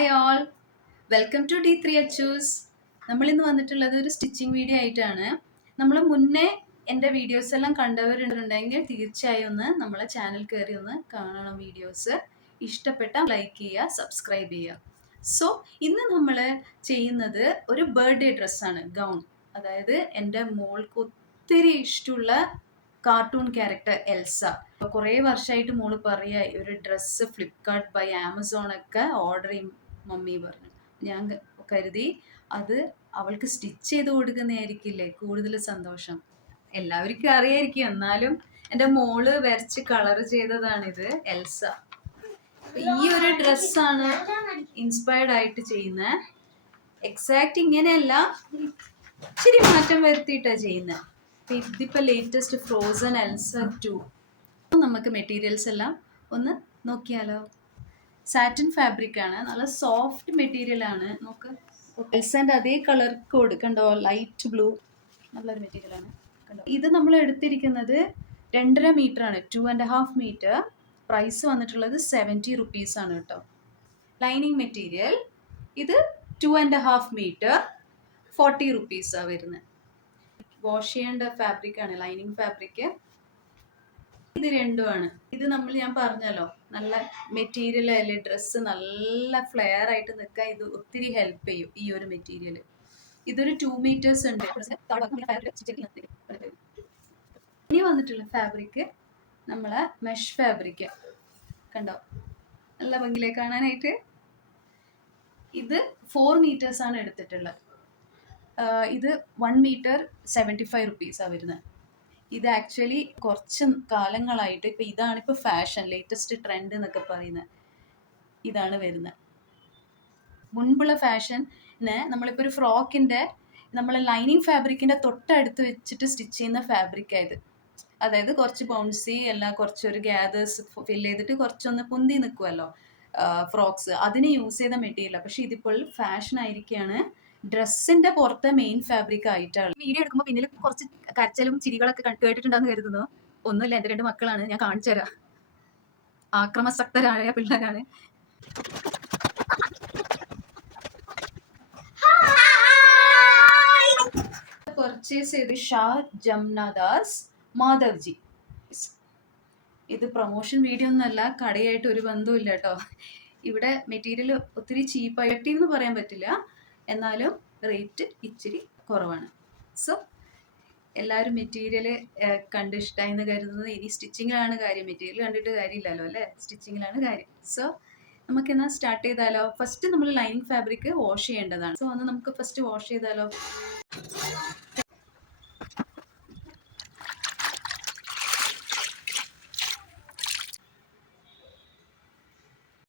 Hi all, welcome to D3 Achus. നമ്മൾ ഇന്ന് വന്നിട്ടുള്ളത് ഒരു സ്റ്റിച്ചിങ് വീഡിയോ ആയിട്ടാണ്. നമ്മൾ മുന്നേ എൻ്റെ വീഡിയോസ് എല്ലാം കണ്ടവരുണ്ടെങ്കിൽ തീർച്ചയായും ഒന്ന് നമ്മളെ ചാനൽ കയറി ഒന്ന് കാണണം. വീഡിയോസ് ഇഷ്ടപ്പെട്ട ലൈക്ക് ചെയ്യുക, സബ്സ്ക്രൈബ് ചെയ്യുക. സോ ഇന്ന് നമ്മൾ ചെയ്യുന്നത് ഒരു ബർത്ത്ഡേ ഡ്രസ്സാണ്, ഗൗൺ. അതായത് എൻ്റെ മോൾക്ക് ഒത്തിരി ഇഷ്ടമുള്ള കാർട്ടൂൺ ക്യാരക്ടർ എൽസ. കുറേ വർഷമായിട്ട് മോള് പറയാ ഒരു ഡ്രസ്സ് ഫ്ലിപ്കാർട്ട് ബൈ ആമസോൺ ഒക്കെ ഓർഡർ ചെയ്യും മമ്മി പറഞ്ഞു. ഞാൻ കരുതി അത് അവൾക്ക് സ്റ്റിച്ച് ചെയ്ത് കൊടുക്കുന്നതായിരിക്കില്ലേ കൂടുതൽ സന്തോഷം. എല്ലാവർക്കും അറിയായിരിക്കും, എന്നാലും എൻ്റെ മോള് വരച്ച് കളർ ചെയ്തതാണിത് എൽസ. ഈ ഒരു ഡ്രസ്സാണ് ഇൻസ്പയർഡ് ആയിട്ട് ചെയ്യുന്നത്. എക്സാക്ട് ഇങ്ങനെയല്ല, ഇച്ചിരി മാറ്റം വരുത്തിയിട്ടാണ് ചെയ്യുന്നത്. ഇതിപ്പോൾ ലേറ്റസ്റ്റ് ഫ്രോസൺ എൽസ 2. നമുക്ക് മെറ്റീരിയൽസ് എല്ലാം ഒന്ന് നോക്കിയാലോ. സാറ്റിൻ ഫാബ്രിക് ആണ്, നല്ല സോഫ്റ്റ് മെറ്റീരിയൽ ആണ്. നോക്ക്, എൽസൻ്റെ അതേ കളർ കോഡ് കണ്ടോ, ലൈറ്റ് ബ്ലൂ, നല്ലൊരു മെറ്റീരിയൽ ആണ് കണ്ടോ. ഇത് നമ്മൾ എടുത്തിരിക്കുന്നത് 2.5 മീറ്റർ ആണ്, 2.5 മീറ്റർ. പ്രൈസ് വന്നിട്ടുള്ളത് 70 റുപ്പീസ് ആണ് കേട്ടോ. ലൈനിങ് മെറ്റീരിയൽ ഇത് 2.5 മീറ്റർ, 40 റുപ്പീസാണ് വരുന്നത്. വാഷ് ചെയ്യേണ്ട ഫാബ്രിക് ആണ് ലൈനിങ് ഫാബ്രിക്. ഇത് രണ്ടുമാണ്. ഇത് ഞാൻ പറഞ്ഞല്ലോ, നല്ല മെറ്റീരിയൽ അല്ലേ, ഡ്രസ്സ് നല്ല ഫ്ലെയർ ആയിട്ട് നിൽക്കാൻ ഇത് ഒത്തിരി ഹെൽപ്പ് ചെയ്യും ഈ ഒരു മെറ്റീരിയൽ. ഇതൊരു 2 മീറ്റേഴ്സ് ഉണ്ട്. ഇനി വന്നിട്ടുള്ള ഫാബ്രിക് നമ്മളെ മെഷ് ഫാബ്രിക് കണ്ടോ, നല്ല ഭംഗിയിലേക്ക് കാണാനായിട്ട്. ഇത് 4 മീറ്റേഴ്സ് ആണ് എടുത്തിട്ടുള്ളത്. ഇത് 1 മീറ്റർ 75 റുപ്പീസാണ് വരുന്നത്. ഇത് ആക്ച്വലി കുറച്ച് കാലങ്ങളായിട്ട് ഇപ്പം ഇതാണിപ്പോൾ ഫാഷൻ, ലേറ്റസ്റ്റ് ട്രെൻഡ് എന്നൊക്കെ പറയുന്നത് ഇതാണ് വരുന്നത്. മുൻപുള്ള ഫാഷന് നമ്മളിപ്പോൾ ഒരു ഫ്രോക്കിൻ്റെ നമ്മൾ ലൈനിങ് ഫാബ്രിക്കിൻ്റെ തൊട്ടടുത്ത് വെച്ചിട്ട് സ്റ്റിച്ച് ചെയ്യുന്ന ഫാബ്രിക്കായത്. അതായത് കുറച്ച് ബൗൺസി എല്ലാം, കുറച്ചൊരു ഗ്യാദേഴ്സ് ഫിൽ ചെയ്തിട്ട് കുറച്ചൊന്ന് പൊന്തി നിൽക്കുമല്ലോ ഫ്രോക്സ്, അതിന് യൂസ് ചെയ്ത മെറ്റീരിയലാണ്. പക്ഷേ ഇതിപ്പോൾ ഫാഷൻ ആയിരിക്കുകയാണ്, ഡ്രസ്സിന്റെ പുറത്തെ മെയിൻ ഫാബ്രിക് ആയിട്ടാണ്. വീഡിയോ എടുക്കുമ്പോൾ പിന്നിൽ കുറച്ച് കരച്ചിലും ചിരികളൊക്കെ കേട്ടിട്ടുണ്ടെന്ന് കരുതുന്നു. ഒന്നുമില്ല, എൻ്റെ 2 മക്കളാണ്, ഞാൻ കാണിച്ചു തരാം. ആക്രമസക്തരായ പിള്ളേരാണ്. പർച്ചേസ് ചെയ്ത് ഷാ ജംനാദാസ് മാധവ്ജി. ഇത് പ്രൊമോഷൻ വീഡിയോ ഒന്നുമല്ല, കടയായിട്ട് ഒരു ബന്ധവും ഇല്ല കേട്ടോ. ഇവിടെ മെറ്റീരിയൽ ഒത്തിരി ചീപ്പായിട്ട് എന്ന് പറയാൻ പറ്റില്ല, എന്നാലും റേറ്റ് ഇച്ചിരി കുറവാണ്. സോ എല്ലാവരും മെറ്റീരിയൽ കണ്ട് ഇഷ്ടമായെന്ന് കരുതുന്നത്. ഇനി സ്റ്റിച്ചിങ്ങിലാണ് കാര്യം, മെറ്റീരിയൽ കണ്ടിട്ട് കാര്യമില്ലല്ലോ അല്ലേ, സ്റ്റിച്ചിങ്ങിലാണ് കാര്യം. സോ നമുക്ക് എന്നാൽ സ്റ്റാർട്ട് ചെയ്താലോ. ഫസ്റ്റ് നമ്മൾ ലൈനിങ് ഫാബ്രിക് വാഷ് ചെയ്യേണ്ടതാണ്. സോ ഒന്ന് നമുക്ക് ഫസ്റ്റ് വാഷ് ചെയ്താലോ.